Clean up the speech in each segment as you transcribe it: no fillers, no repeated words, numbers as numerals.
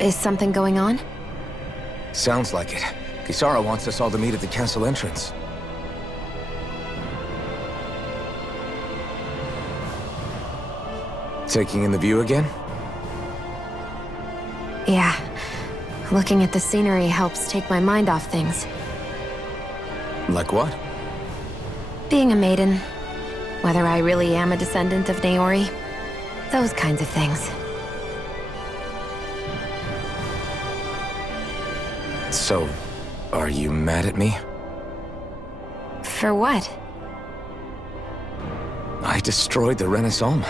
Is something going on? Sounds like it. Kisara wants us all to meet at the castle entrance. Taking in the view again? Yeah. Looking at the scenery helps take my mind off things. Like what? Being a maiden. Whether I really am a descendant of Naori. Those kinds of things. So, are you mad at me? For what? I destroyed the Renaissance.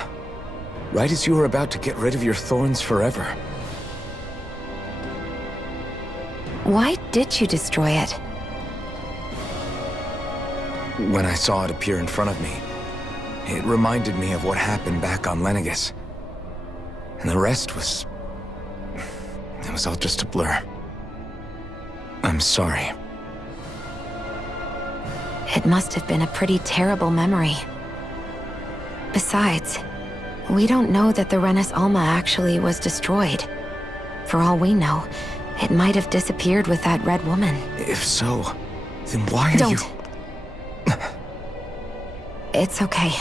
Right as you were about to get rid of your thorns forever. Why did you destroy it? When I saw it appear in front of me, it reminded me of what happened back on Lenegus. And the rest was... it was all just a blur. I'm sorry. It must have been a pretty terrible memory. Besides, we don't know that the Renis Alma actually was destroyed. For all we know, it might have disappeared with that red woman. If so, then why are you... Don't. It's okay.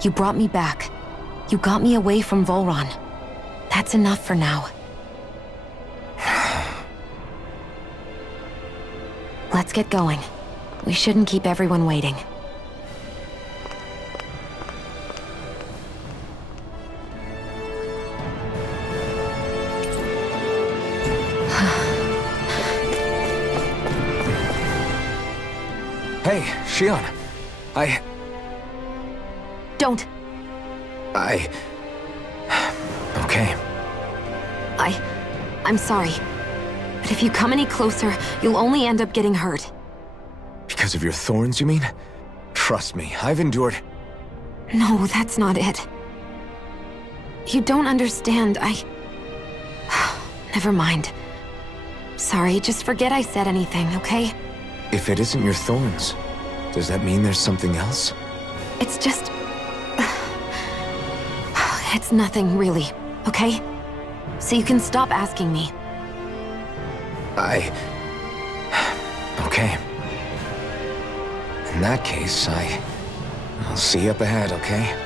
You brought me back. You got me away from Volron. That's enough for now. Let's get going. We shouldn't keep everyone waiting. Hey, Shion. Don't. Okay. I'm sorry. But if you come any closer, you'll only end up getting hurt. Because of your thorns, you mean? Trust me, I've endured... No, that's not it. You don't understand, Never mind. Sorry, just forget I said anything, okay? If it isn't your thorns, does that mean there's something else? It's just... It's nothing, really, okay? So you can stop asking me. Okay. In that case, I'll see you up ahead, okay?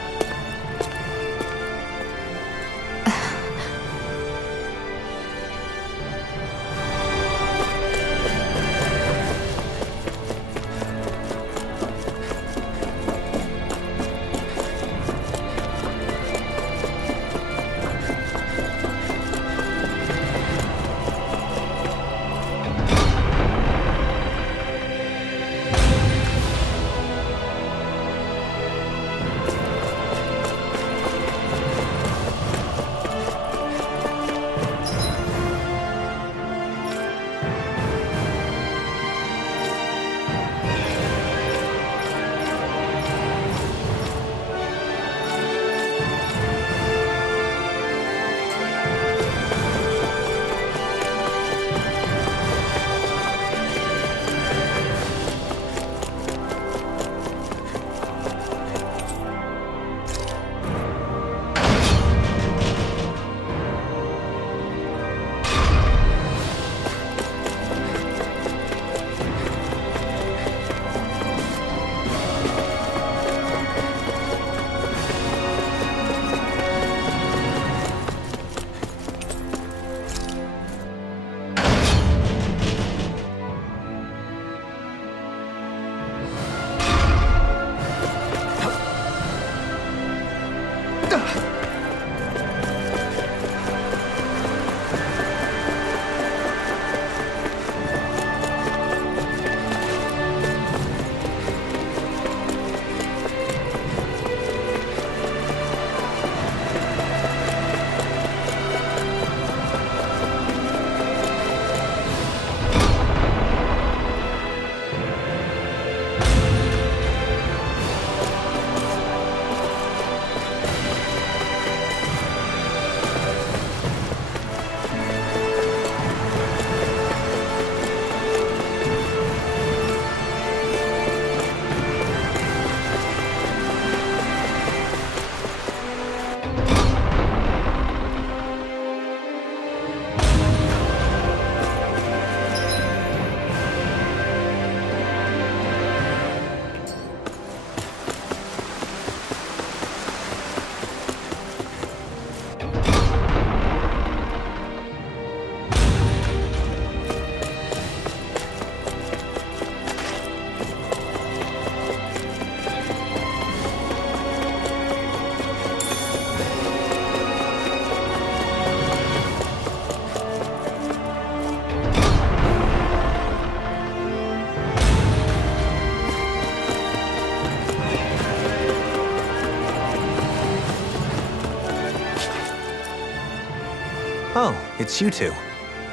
Oh, it's you two.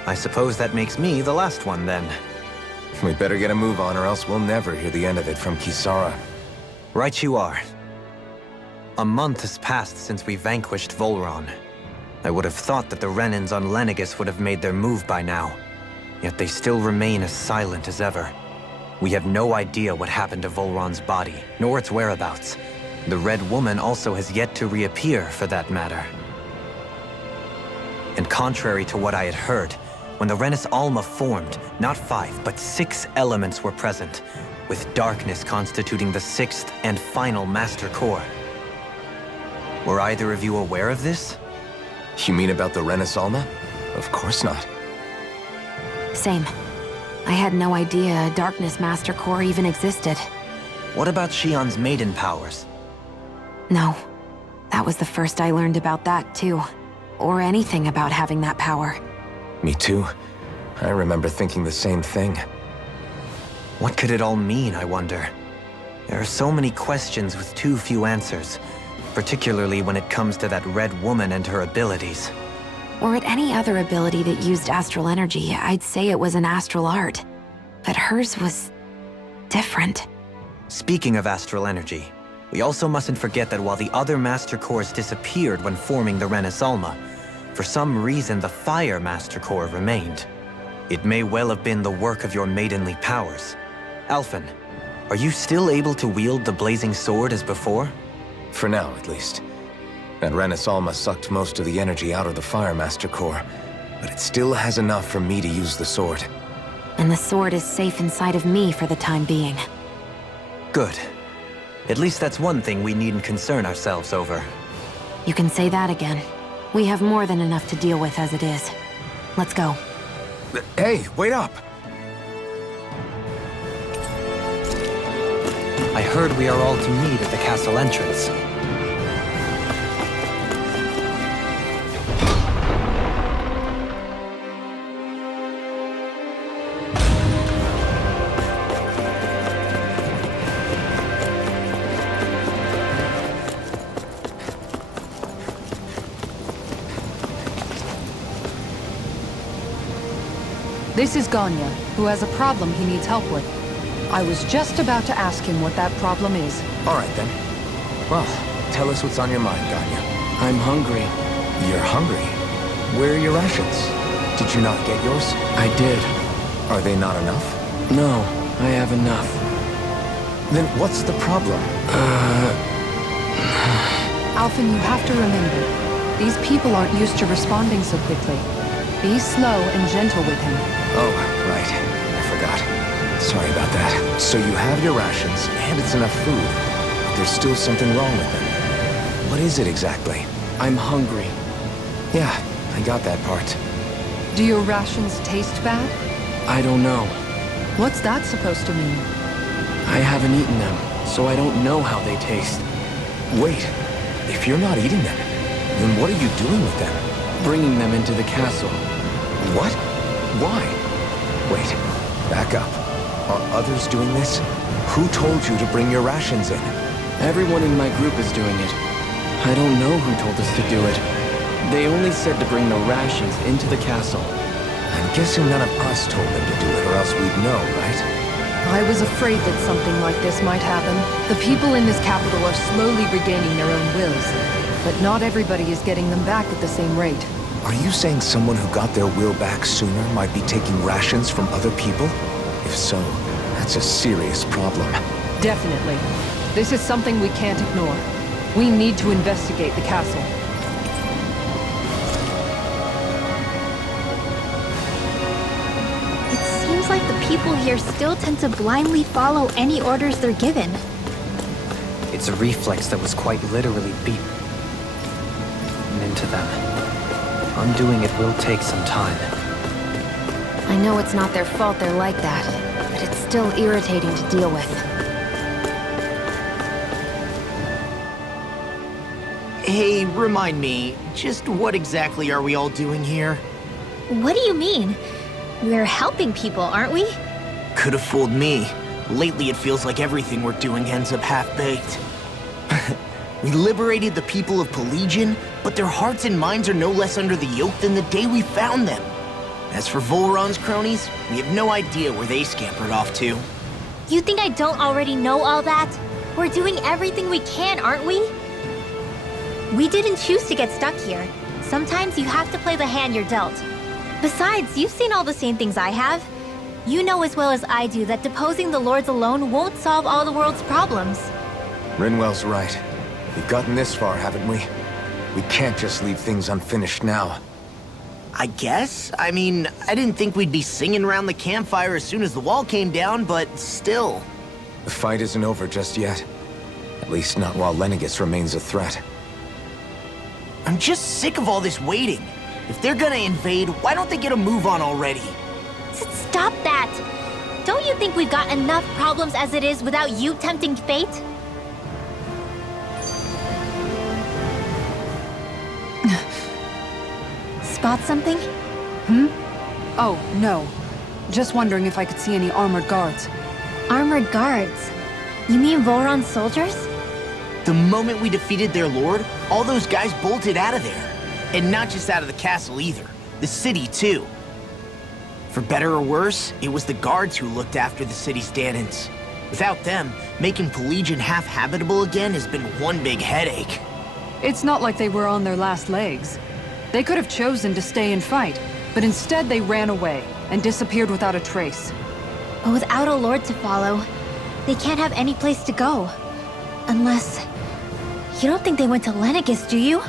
I suppose that makes me the last one, then. We better get a move on or else we'll never hear the end of it from Kisara. Right you are. A month has passed since we vanquished Volron. I would have thought that the Renans on Lenegis would have made their move by now. Yet they still remain as silent as ever. We have no idea what happened to Volron's body, nor its whereabouts. The Red Woman also has yet to reappear, for that matter. And contrary to what I had heard, when the Renis Alma formed, not 5, but 6 elements were present, with darkness constituting the 6th and final Master Core. Were either of you aware of this? You mean about the Renis Alma? Of course not. Same. I had no idea a Darkness Master Core even existed. What about Shion's maiden powers? No. That was the first I learned about that, too. Or anything about having that power. Me too. I remember thinking the same thing. What could it all mean, I wonder? There are so many questions with too few answers, particularly when it comes to that Red Woman and her abilities. Or at any other ability that used astral energy, I'd say it was an astral art. But hers was different. Speaking of astral energy, we also mustn't forget that while the other Master Cores disappeared when forming the Renis Alma, for some reason the Fire Master Core remained. It may well have been the work of your maidenly powers. Alphen, are you still able to wield the blazing sword as before? For now, at least. That Renis Alma sucked most of the energy out of the Fire Master Core, but it still has enough for me to use the sword. And the sword is safe inside of me for the time being. Good. At least that's one thing we needn't concern ourselves over. You can say that again. We have more than enough to deal with as it is. Let's go. Hey, wait up! I heard we are all to meet at the castle entrance. This is Ganya, who has a problem he needs help with. I was just about to ask him what that problem is. All right, then. Well, tell us what's on your mind, Ganya. I'm hungry. You're hungry? Where are your rations? Did you not get yours? I did. Are they not enough? No, I have enough. Then what's the problem? Alphen, you have to remember, these people aren't used to responding so quickly. Be slow and gentle with him. Oh, right. I forgot. Sorry about that. So you have your rations, and it's enough food, but there's still something wrong with them. What is it exactly? I'm hungry. Yeah, I got that part. Do your rations taste bad? I don't know. What's that supposed to mean? I haven't eaten them, so I don't know how they taste. Wait, if you're not eating them, then what are you doing with them? Bringing them into the castle. What? Why? Wait, back up. Are others doing this? Who told you to bring your rations in? Everyone in my group is doing it. I don't know who told us to do it. They only said to bring the rations into the castle. I'm guessing none of us told them to do it, or else we'd know, right? I was afraid that something like this might happen. The people in this capital are slowly regaining their own wills, but not everybody is getting them back at the same rate. Are you saying someone who got their will back sooner might be taking rations from other people? If so, that's a serious problem. Definitely. This is something we can't ignore. We need to investigate the castle. It seems like the people here still tend to blindly follow any orders they're given. It's a reflex that was quite literally beaten into them. Undoing it will take some time. I know it's not their fault they're like that, but it's still irritating to deal with. Hey, remind me, just what exactly are we all doing here? What do you mean? We're helping people, aren't we? Could have fooled me. Lately it feels like everything we're doing ends up half-baked. We liberated the people of Pelegion, but their hearts and minds are no less under the yoke than the day we found them. As for Volron's cronies, we have no idea where they scampered off to. You think I don't already know all that? We're doing everything we can, aren't we? We didn't choose to get stuck here. Sometimes you have to play the hand you're dealt. Besides, you've seen all the same things I have. You know as well as I do that deposing the lords alone won't solve all the world's problems. Rinwell's right. We've gotten this far, haven't we? We can't just leave things unfinished now. I guess? I mean, I didn't think we'd be singing around the campfire as soon as the wall came down, but still. The fight isn't over just yet. At least not while Lenegis remains a threat. I'm just sick of all this waiting. If they're gonna invade, why don't they get a move on already? Stop that! Don't you think we've got enough problems as it is without you tempting fate? Spot something? Oh, no. Just wondering if I could see any armored guards. Armored guards? You mean Volron's soldiers? The moment we defeated their lord, all those guys bolted out of there. And not just out of the castle either. The city, too. For better or worse, it was the guards who looked after the city's Danans. Without them, making Pelegion half-habitable again has been one big headache. It's not like they were on their last legs. They could have chosen to stay and fight, but instead they ran away and disappeared without a trace. But without a lord to follow, they can't have any place to go. Unless... You don't think they went to Lenegis, do you?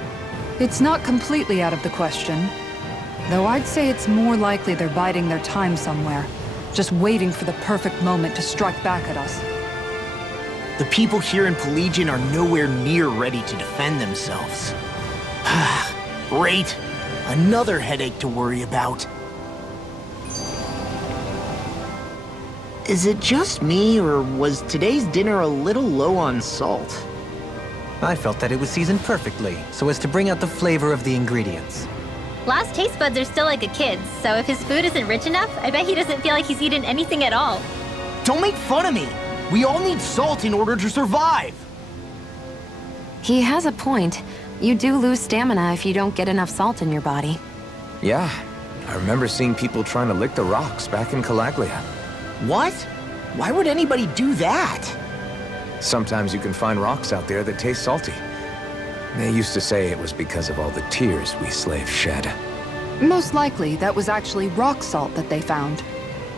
It's not completely out of the question. Though I'd say it's more likely they're biding their time somewhere, just waiting for the perfect moment to strike back at us. The people here in Pelegion are nowhere near ready to defend themselves. Great. Another headache to worry about. Is it just me, or was today's dinner a little low on salt? I felt that it was seasoned perfectly, so as to bring out the flavor of the ingredients. Last taste buds are still like a kid's, so if his food isn't rich enough, I bet he doesn't feel like he's eaten anything at all. Don't make fun of me! We all need salt in order to survive! He has a point. You do lose stamina if you don't get enough salt in your body. Yeah, I remember seeing people trying to lick the rocks back in Calaglia. What? Why would anybody do that? Sometimes you can find rocks out there that taste salty. They used to say it was because of all the tears we slaves shed. Most likely, that was actually rock salt that they found.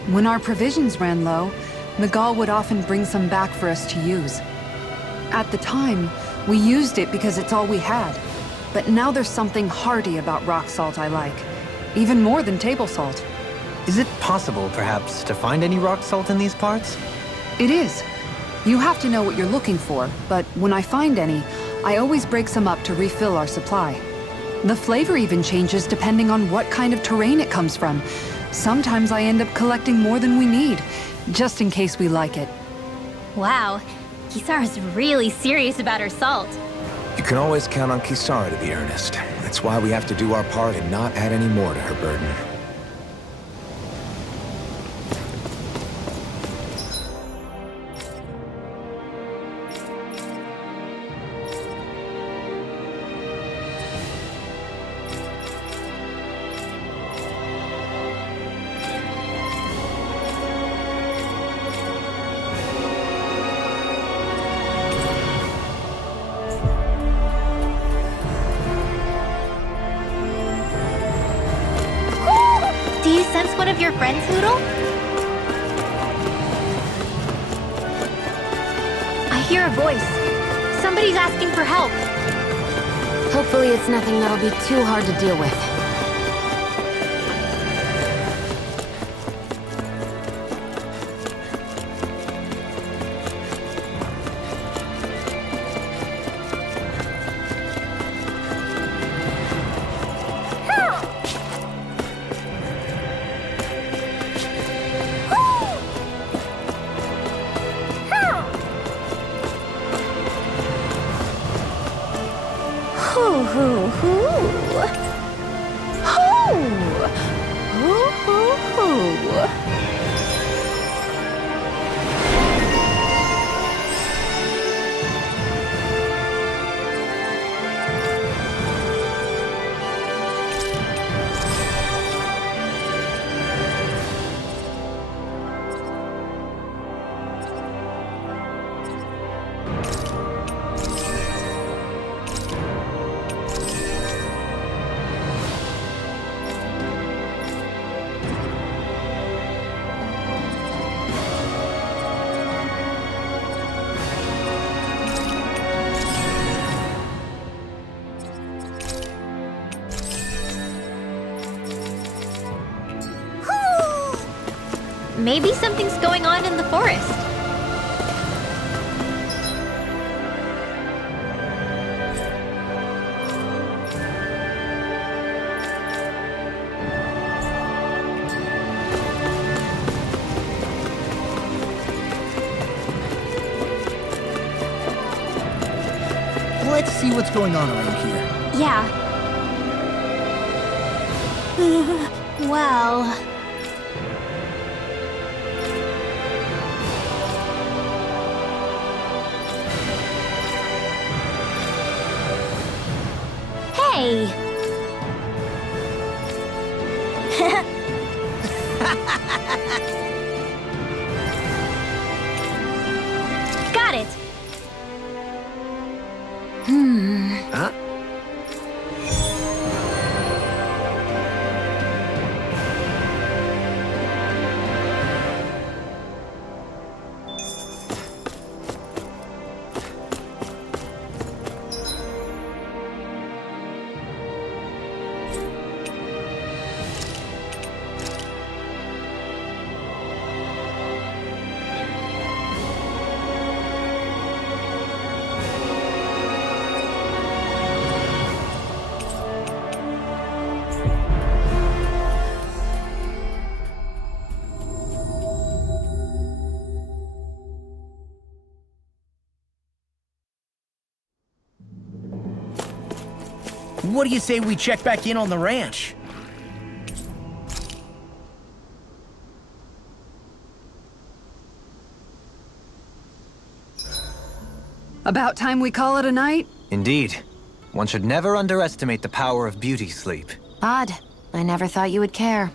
When our provisions ran low, Miguel would often bring some back for us to use. At the time, we used it because it's all we had. But now there's something hearty about rock salt I like. Even more than table salt. Is it possible, perhaps, to find any rock salt in these parts? It is. You have to know what you're looking for, but when I find any, I always break some up to refill our supply. The flavor even changes depending on what kind of terrain it comes from. Sometimes I end up collecting more than we need, just in case we like it. Wow, Kisara's really serious about her salt. You can always count on Kisara to be earnest. That's why we have to do our part and not add any more to her burden. Do you sense one of your friends, Hoodle? I hear a voice. Somebody's asking for help. Hopefully it's nothing that'll be too hard to deal with. Maybe something's going on in the forest. Let's see what's going on around here. Yeah. Well... Hey! Got it! Huh? What do you say we check back in on the ranch? About time we call it a night? Indeed. One should never underestimate the power of beauty sleep. Odd. I never thought you would care.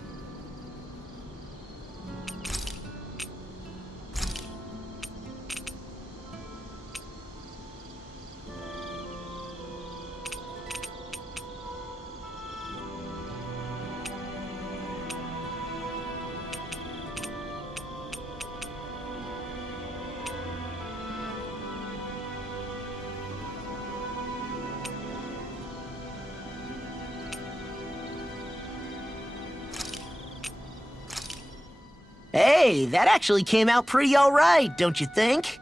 Hey, that actually came out pretty all right, don't you think?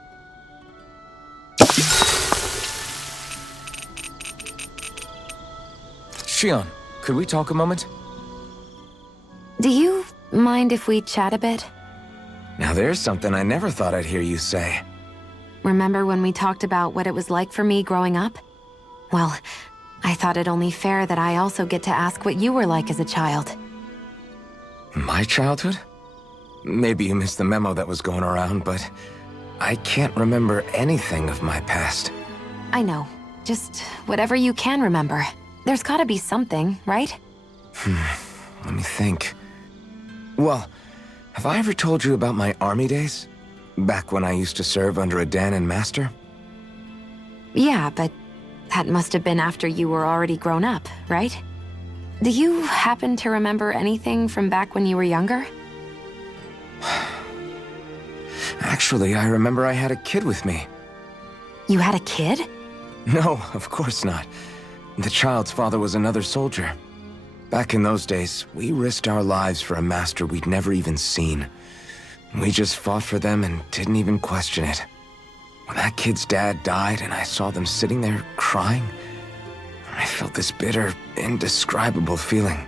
Shion, could we talk a moment? Do you mind if we chat a bit? Now there's something I never thought I'd hear you say. Remember when we talked about what it was like for me growing up? Well, I thought it only fair that I also get to ask what you were like as a child. My childhood? Maybe you missed the memo that was going around, but I can't remember anything of my past. I know. Just whatever you can remember. There's gotta be something, right? Let me think. Well, have I ever told you about my army days? Back when I used to serve under a Danon master? Yeah, but that must have been after you were already grown up, right? Do you happen to remember anything from back when you were younger? Actually, I remember I had a kid with me. You had a kid? No, of course not. The child's father was another soldier. Back in those days, we risked our lives for a master we'd never even seen. We just fought for them and didn't even question it. When that kid's dad died and I saw them sitting there crying, I felt this bitter, indescribable feeling.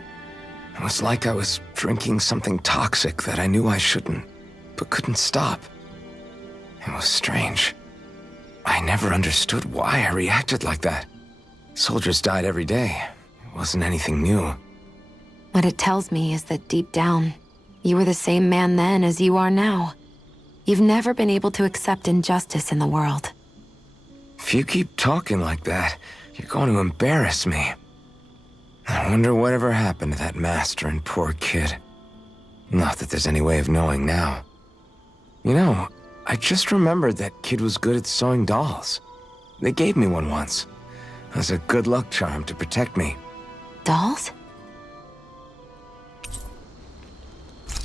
It was like I was drinking something toxic that I knew I shouldn't, but couldn't stop. It was strange. I never understood why I reacted like that. Soldiers died every day. It wasn't anything new. What it tells me is that deep down, you were the same man then as you are now. You've never been able to accept injustice in the world. If you keep talking like that, you're going to embarrass me. I wonder whatever happened to that master and poor kid. Not that there's any way of knowing now. You know, I just remembered that kid was good at sewing dolls. They gave me one once. As a good luck charm to protect me. Dolls?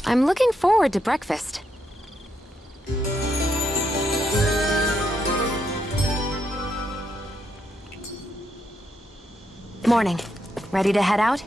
I'm looking forward to breakfast. Morning. Ready to head out?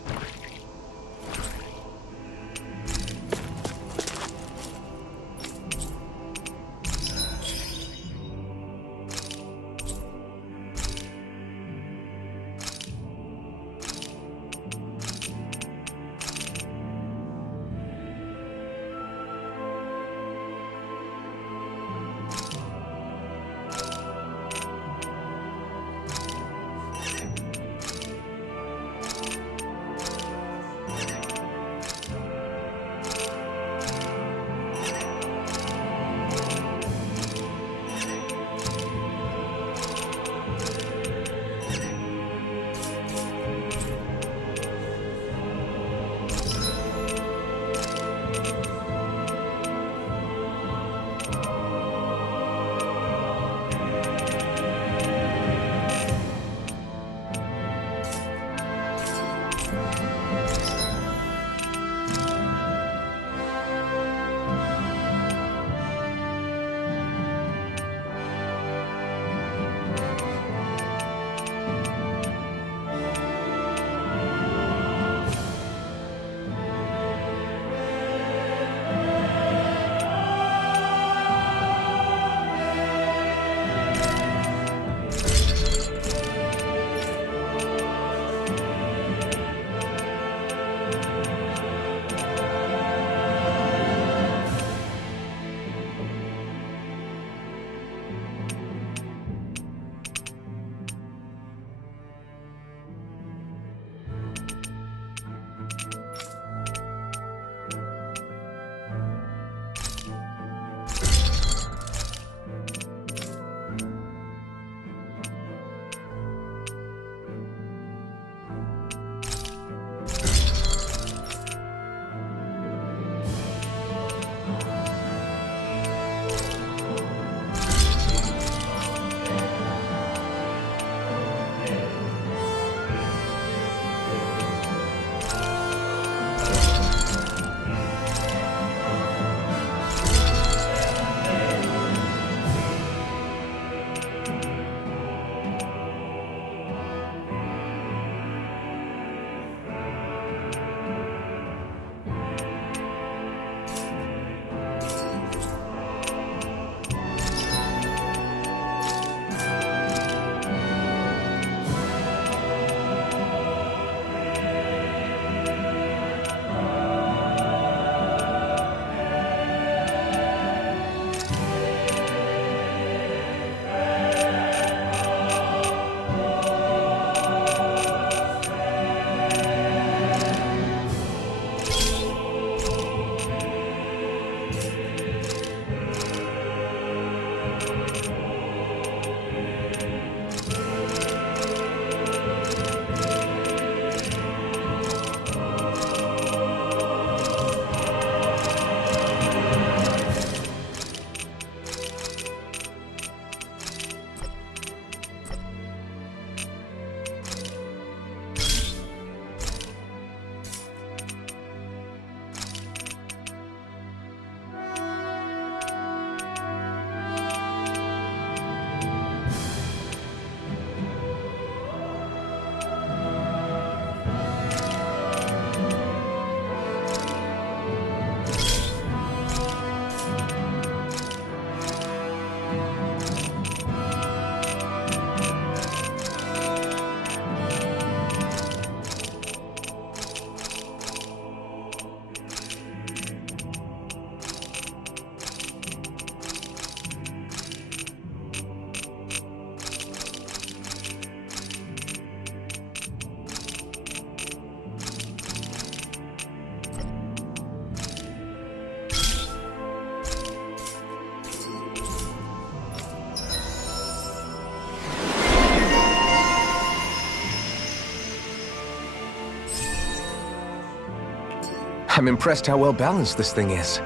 I'm impressed how well balanced this thing is.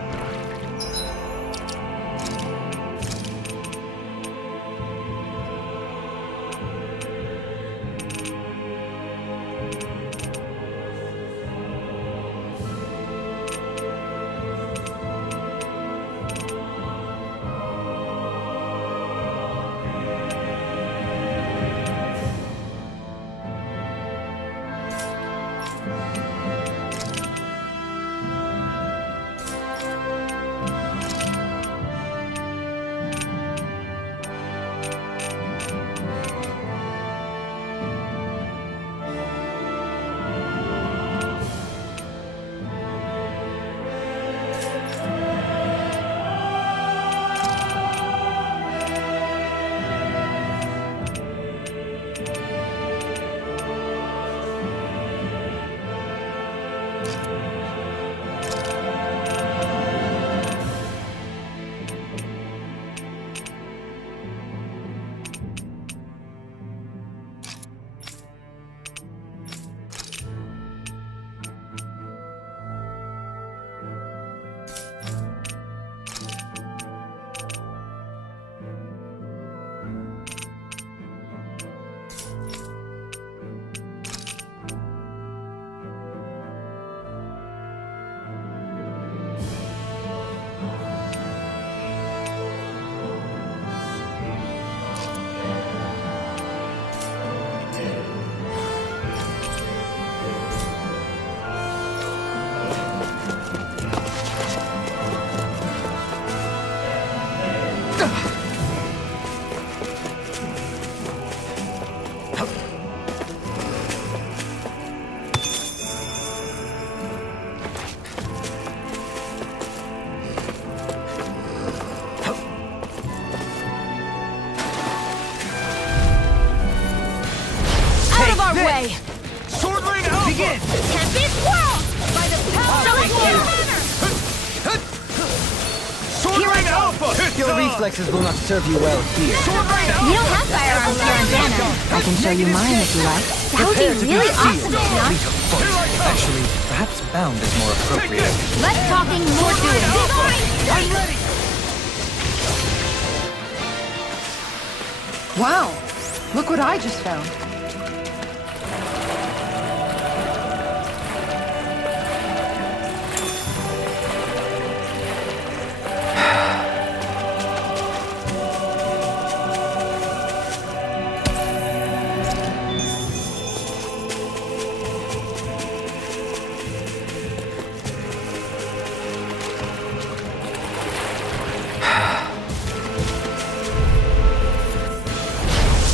Begin! Tempest World! By the power of the banner! Sword Rain Alpha! Your reflexes will not serve you well here. We don't have firearms here on Banner. I can show you mine if you like. That would be really awesome, Leon. Actually, perhaps bound is more appropriate. Less talking, more doing. I'm ready! Wow! Look what I just found.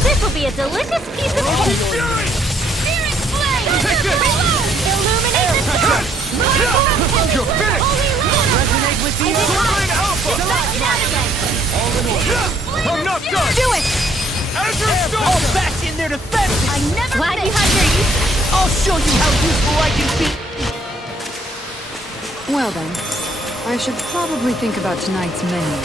This will be a delicious piece of cake! Spirit Flame! Illuminate the dark! You're finished! Resonate with these! I'm not done! Do it! Azure Storm! All back in their defense! I never Glad you had your use. I'll show you how useful I can be! Well then, I should probably think about tonight's menu.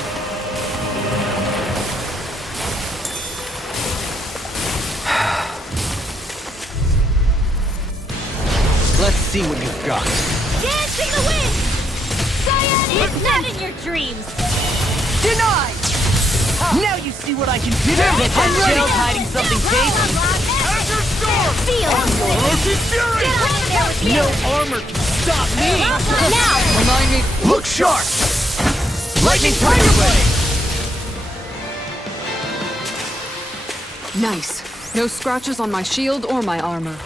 Let's see what you've got. Dance in the wind! Cyan is not in your dreams! Denied! Now you see what I can do! I'm ready! Hiding something tasty! Azure Storm! Feel it! Ferocious Fury! Get out there with you! No armor can stop me! Now! Remind me! Look sharp! Lightning Tiger Blade! Nice. No scratches on my shield or my armor.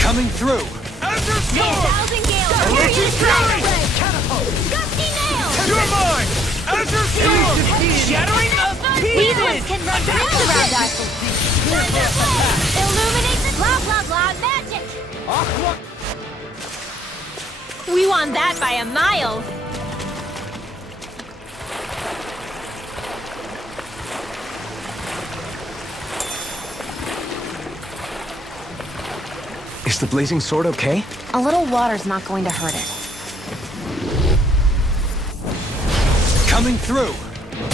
Coming through! Azure Storm! Thousand Gales! Ferocious Fury! Gusty Nails! You're mine! Azure Storm! Shattering of These ones Pieces! can run rings around us! Illuminate the blah blah blah magic! We won that by a mile! Is the blazing sword okay? A little water's not going to hurt it. Coming through!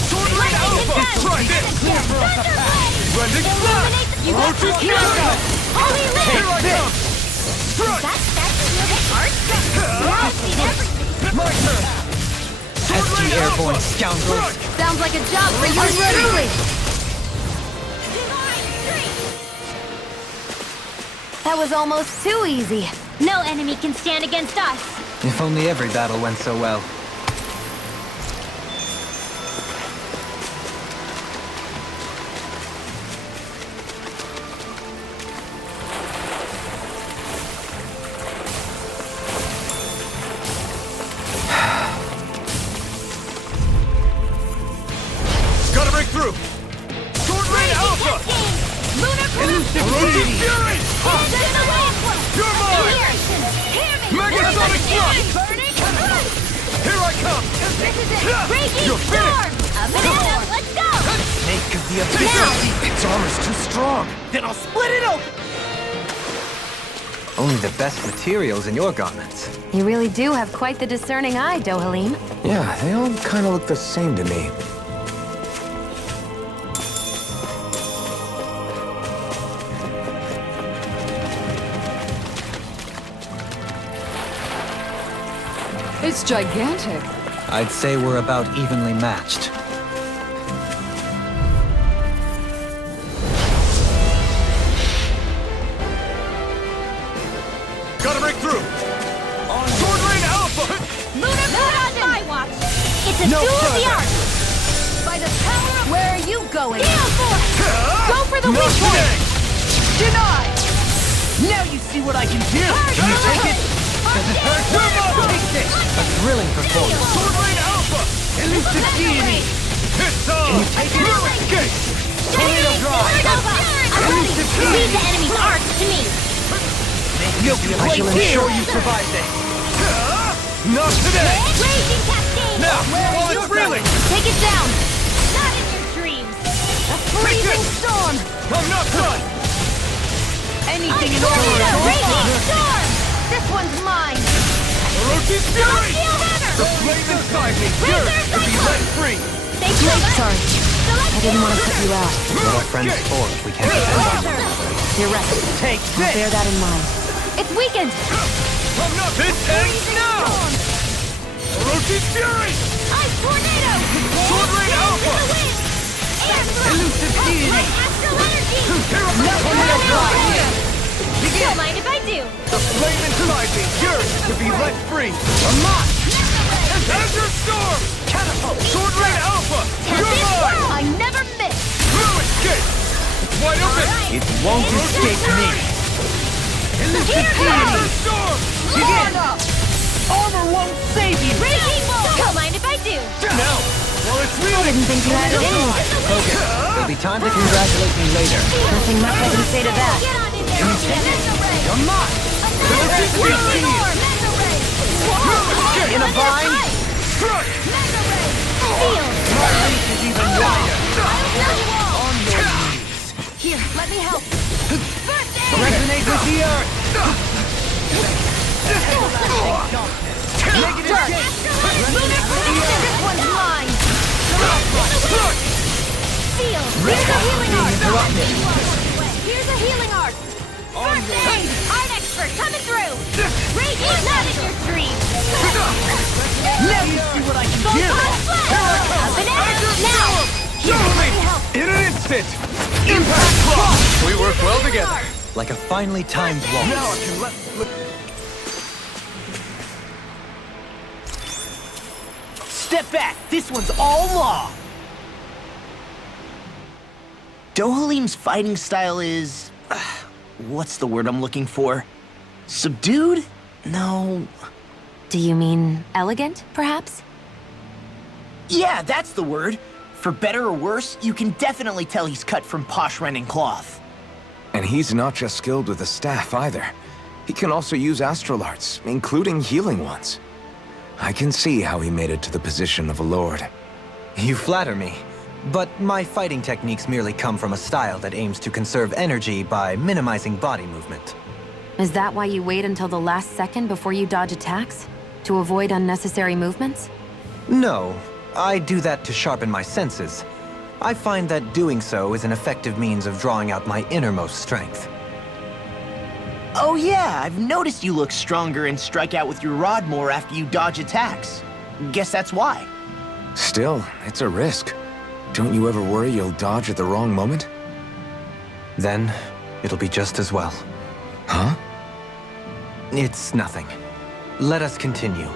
Sword Rain Alpha! Try this! Clear for us a path! Rending blast! You got to here I go! Holy Lift! Here I come! Strike! That's your heart? Now I've seen everything! My turn! Pesky airborne scoundrels! Sounds like a job for yours truly! That was almost too easy. No enemy can stand against us! If only every battle went so well. Gotta break through! Sword Rain Alpha! Elusive Fury! You're mine! Megasonic Thrust! Here I come! Raging You're Storm! finished! A banana, let's go! Snake of the abyss! Its armor's too strong. Then I'll split it open! Only the best materials in your garments. You really do have quite the discerning eye, Dohalim. Yeah, they all kind of look the same to me. It's gigantic. I'd say we're about evenly matched. Gotta break through! Sword Rain Alpha! Not on my watch! It's a No duel of the further. arts! By the power of... Where are you going? Gale Force! Go for the Not weak point! today! Denied! Now you see what I can do! Can you take it? Does it hurt? Take this! A thrilling performance. Sword Rain Alpha! Elusive Deity! It's on! Can you take it? Escape! Tornado Drive! Elusive Leave Deity! the enemy's arts to me! I shall ensure you survive this. Not today! Raging Cascade! Now, while it's reeling! Take it down! Not in your dreams! A freezing storm! I'm not done! Anything in order! Raging Storm! This one's mine! Orochi's Fury! Steel Hammer! The flame inside me yearns to be let free! Thank you! Sorry. I didn't want to cut you out. What are friends for if we can't depend on them? You're right. Take Bear this! that in mind. It's weakened! I'm not this ends now! Orochi's Fury! Ice Tornado! Sword Rain Alpha! Elusive Deity! Astral Energy! Here I come! Don't mind if I do! The flame inside me yearns to be let free! Amok! Azure Storm! Catapult! Sword Rain Alpha! You're mine! I never miss! No escape! It's wide open! It won't escape me. Elusive Deity! Storm! Begin! Armor won't save you! Raging Bolt! Don't mind if I do! Now, while it's reeling! Didn't think you had it in you. Okay, there'll be time to congratulate me later. Nothing much I can say to that. Get on in there! Mental Ray! Amok! Elusive Deity! Mental Ray! In a bind! Strike! Mental Ray! Feel! My reach is even wider! On your knees! Here, let me help! First aid! Resonate with the earth! Negative Dark! shape! This one's mine! Feel! Here's a healing art! Here's a healing art! First aid! Art expert coming through! Rage is not in your dreams! Now you see what I can do! Up and out! Now! Totally! In an instant! Impact Cross! We work well together! Like a finely timed Now I waltz. can let... Step back! This one's all law! Dohalim's fighting style is... what's the word I'm looking for? Subdued? No... Do you mean elegant, perhaps? Yeah, that's the word. For better or worse, you can definitely tell he's cut from posh Renin cloth. And he's not just skilled with the staff either. He can also use astral arts, including healing ones. I can see how he made it to the position of a lord. You flatter me. But my fighting techniques merely come from a style that aims to conserve energy by minimizing body movement. Is that why you wait until the last second before you dodge attacks? To avoid unnecessary movements? No, I do that to sharpen my senses. I find that doing so is an effective means of drawing out my innermost strength. Oh yeah, I've noticed you look stronger and strike out with your rod more after you dodge attacks. Guess that's why. Still, it's a risk. Don't you ever worry you'll dodge at the wrong moment? Then, it'll be just as well. Huh? It's nothing. Let us continue.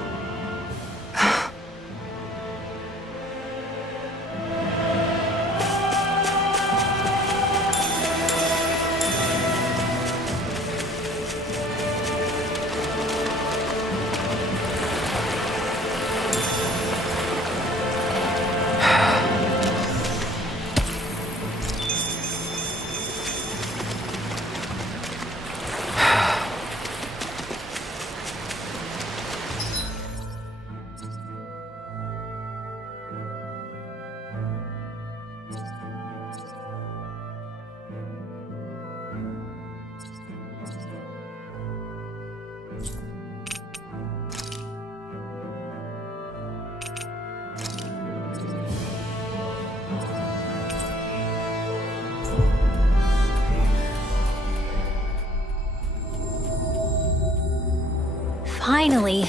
Finally.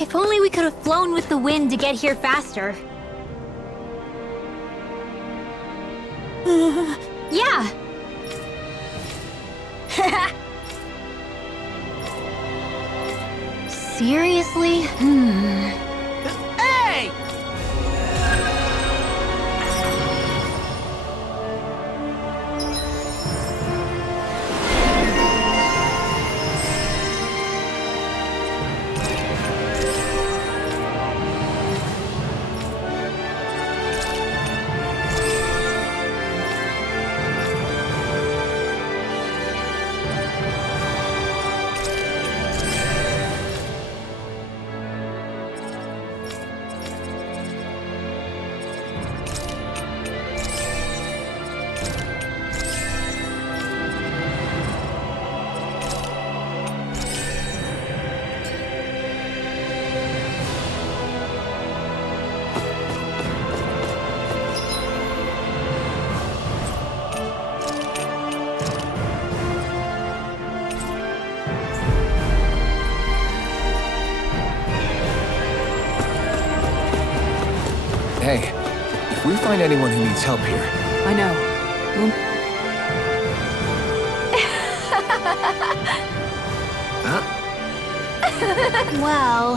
If only we could have flown with the wind to get here faster. Yeah! Seriously? Hey! Hey, if we find anyone who needs help here, I know. Well...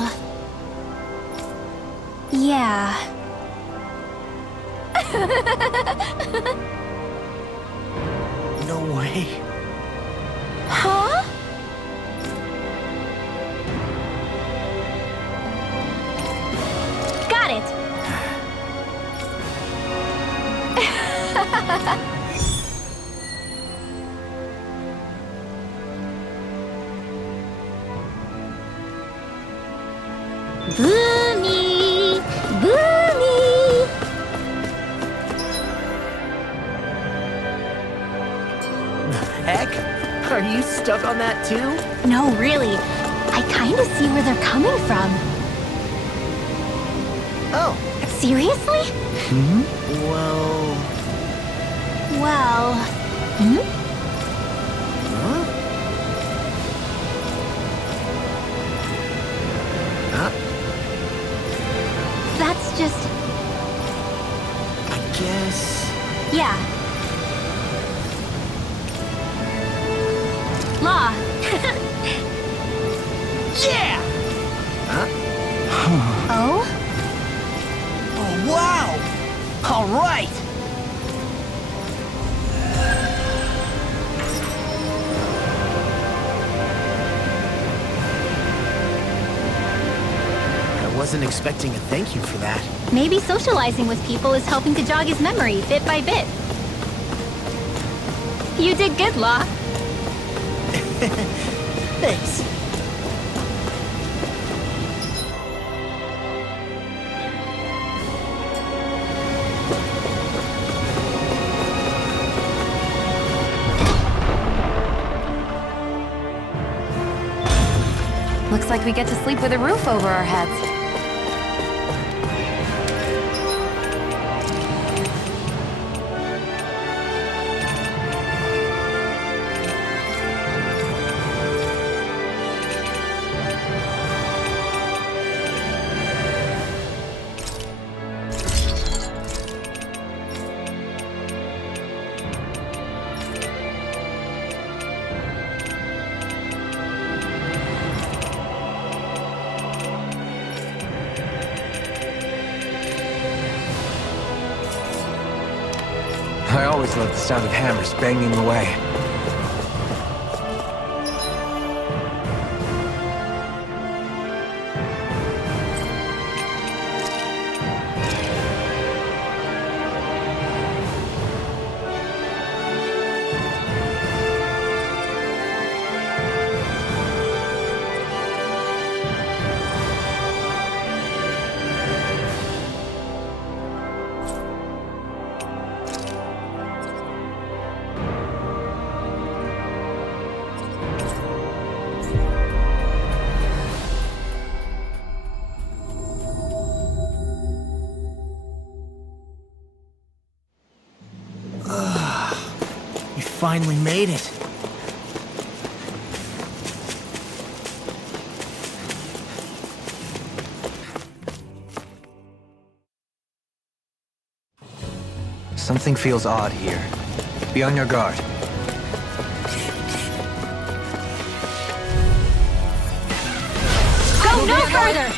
Yeah. No way. Huh? Got it! Boomy! Boomy! Heck? Are you stuck on that too? No, really. I kinda see where they're coming from. Oh, Seriously? well... Well... Huh? Huh? That's just... I guess... Yeah. Law. Yeah! Huh? Oh? Oh, wow! All right! I wasn't expecting a thank you for that. Maybe socializing with people is helping to jog his memory bit by bit. You did good, Law. Thanks. Looks like we get to sleep with a roof over our heads. I always loved the sound of hammers banging away. We finally made it. Something feels odd here. Be on your guard. Go no further!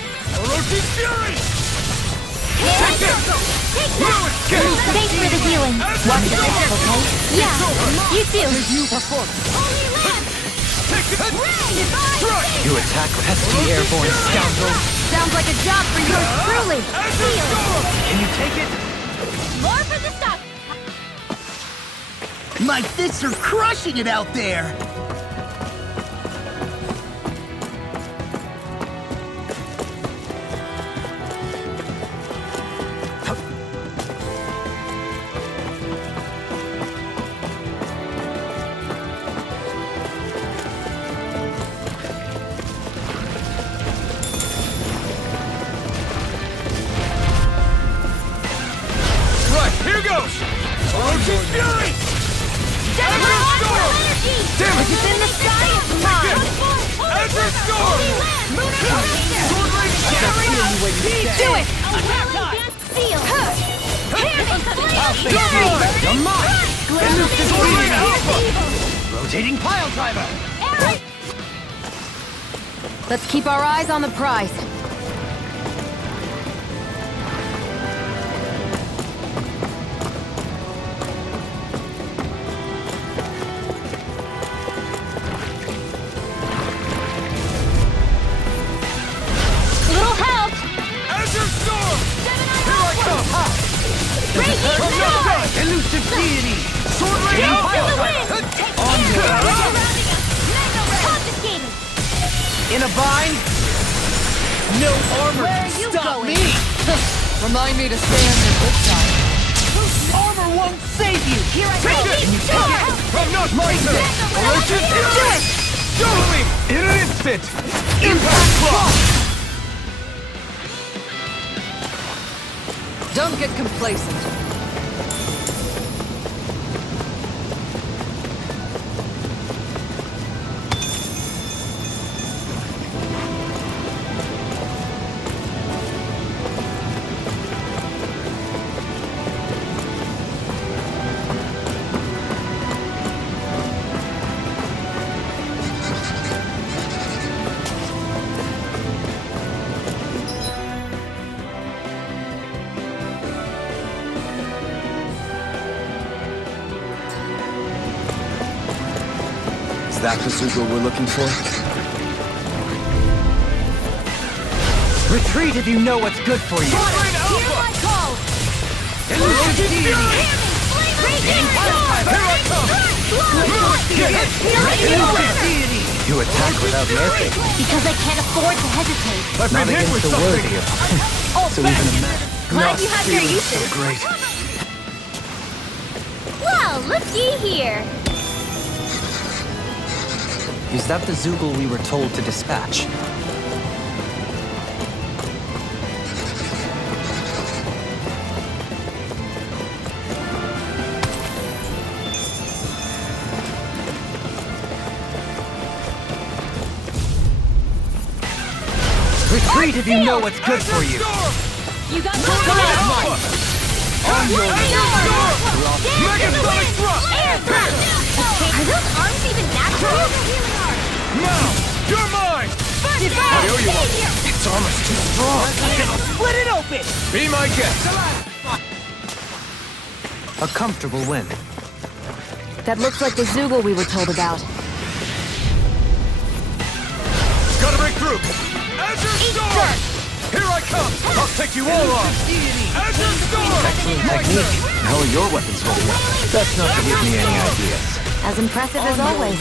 Thanks for the healing. Watch your back, okay? Yeah, you too. You attack pesky airborne scoundrels. Sounds like a job for yours truly. Can you take it? More for the stuff. My fists are crushing it out there. Rotating pile driver! Let's keep our eyes on the prize. Little help! Elusive deity! Sword rating pile driver! Confiscated! In a bind? No armor Where can are you stop going? me! Remind me to stay on your good side. Armor won't save you! Here I go! I'm not my turn! Elusive deity! Totally! In an instant! Impact block! Don't get complacent. Is that the Zugel we're looking for? Retreat if you know what's good for you! Hear my call! Elusive deity! Elusive deity! You attack without mercy. Because I can't afford to hesitate. Not against the worthy of so even a man. Glad you have your uses. Great. Well, looky here. Is that the Zugel we were told to dispatch? Retreat if you know what's good for you. You got On your Megathronic thrust! Are those arms even natural? Now, you're mine! I owe you one. Its armor's too strong. Split it open! Be my guest. A comfortable win. That looks like the Zoogle we were told about. Gotta break through. Azure Storm! Here I come! I'll take you all on! Azure Storm! Technique. How are your weapons holding up? That's not to give me any ideas. As impressive as always.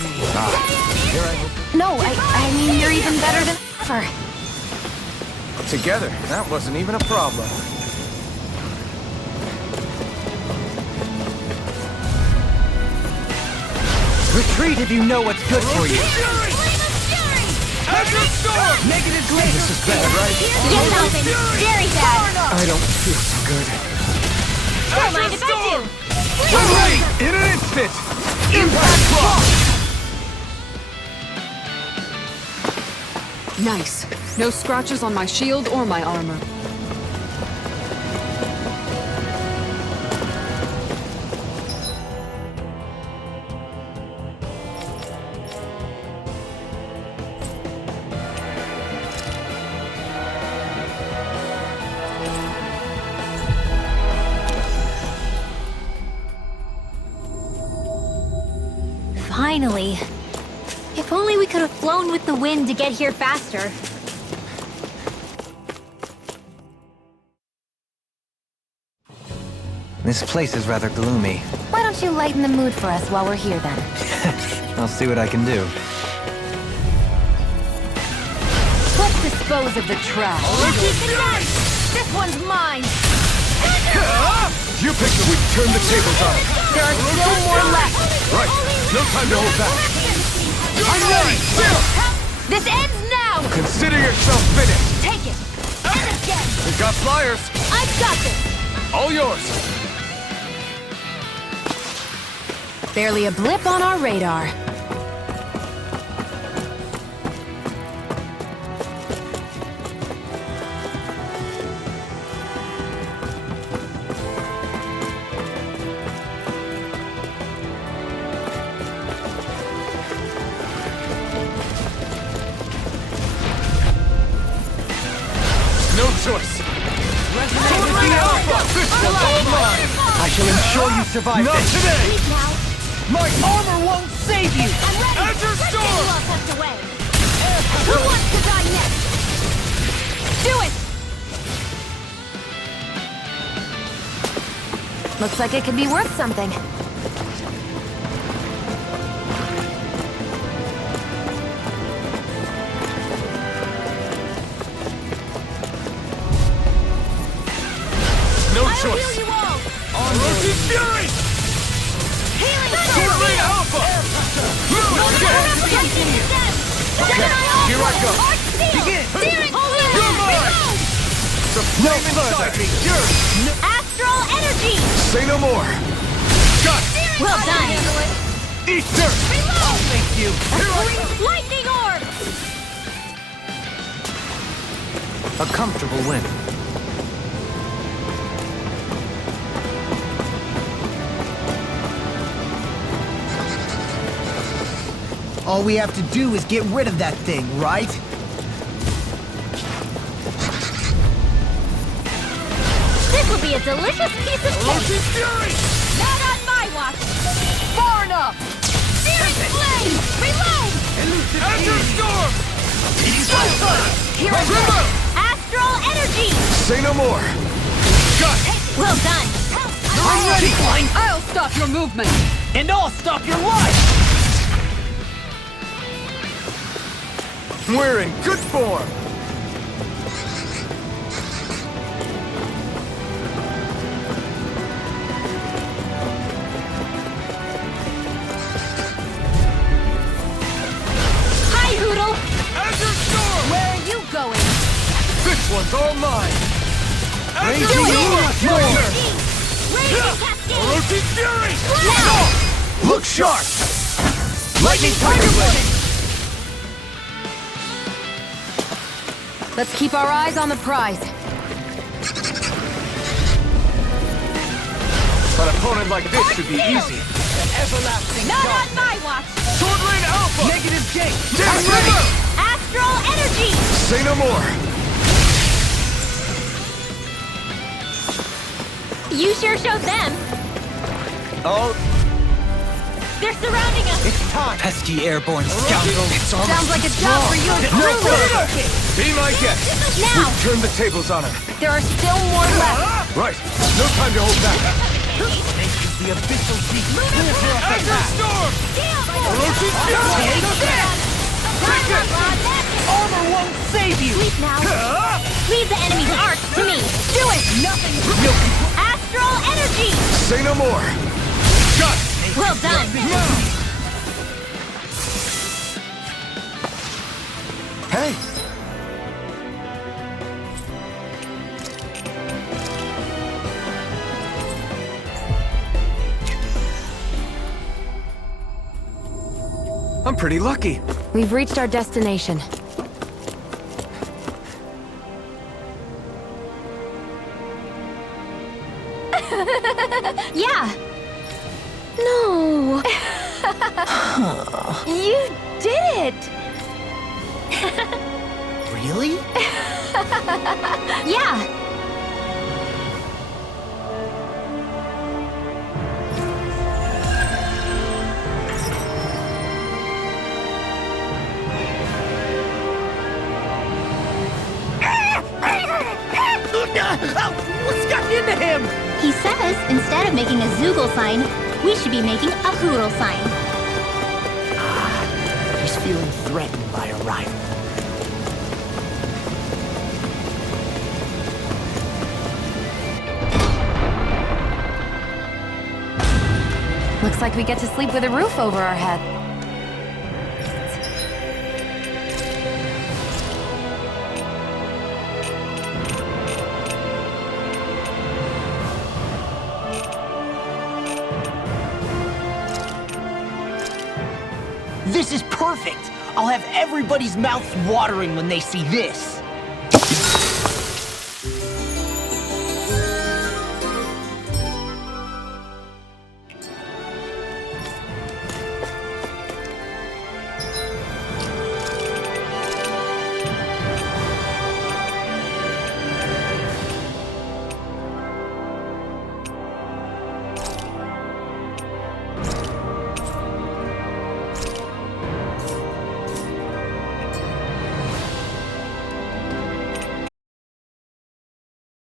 Here I hope. No, I mean, you're even better than ever. Together, that wasn't even a problem. Retreat if you know what's good for you. Azure Storm! Negative glaze! This is bad, right? Yes, Alvin. Very bad. I don't feel so good. Don't mind if I do. I'm ready! In an instant! Impact block! Nice. No scratches on my shield or my armor. Finally. If only we could have flown with the wind to get here faster. This place is rather gloomy. Why don't you lighten the mood for us while we're here then? I'll see what I can do. Let's dispose of the trash. This one's mine. You picked it, we turn the tables on it. There are still more left. Right, no time to hold back. I'm ready! This ends now. Consider yourself finished. Take it. And again. We've got flyers. I've got this. All yours. Barely a blip on our radar. No choice. This one's all mine. I shall ensure you survive Not this. today. Leave now. My Armor won't save you! I'm ready. Azure Let's get Storm! you all tucked away. Who wants to die next? Do it. Looks like it could be worth something. No I'll choice. heal you all. Rosie Fury! Healing Sword Alpha! Move again! Okay, here I go. Begin. You're mine! The flame inside me! You're... Astral energy. Say no more! Got it! Well done. Eat dirt! Reload. Thank you. Lightning orb. A comfortable win. All we have to do is get rid of that thing, right? This will be a delicious piece of Rosie cake. Fury! Not on my watch. Far enough. Searing flame. Reload. Azure Storm! Here I go. Astral energy. Say no more! Got it! Well done. I'm ready! I'll stop your movement! And I'll stop your life! We're in good form! Hi, Hoodle. Azure Storm! Where are you going? This one's all mine! Azure Do it. Storm! Your turn! Raging cascade. Rosie Fury! Now. Look sharp! Lightning Tiger Blade! Let's keep our eyes on the prize. An opponent like this should be easy. Everlasting Not dark. on my watch! Sword Rain Alpha! Negative gate. Damn right! Astral energy! Say no more. You sure showed them. Oh, They're surrounding us. It's time. pesky airborne scoundrel. Sounds like a job for you to prove it. Be my guest. Now! Turn the tables on him. There are still more left. Right. No time to hold back. This is the official beat. Clear for a attack. Storm! Armor won't save you. Sleep now. Leave the enemy's arc to me. Do it. Nothing. Astral energy! Say no more. Got it. Well done. Hey. I'm pretty lucky. We've reached our destination. Yeah. No. You did it. Really? Yeah. What's got into him? He says instead of making a Zoogle sign, we should be making a Hoodle sign. He's feeling threatened by a rival. Looks like we get to sleep with a roof over our head. This is perfect. I'll have everybody's mouths watering when they see this.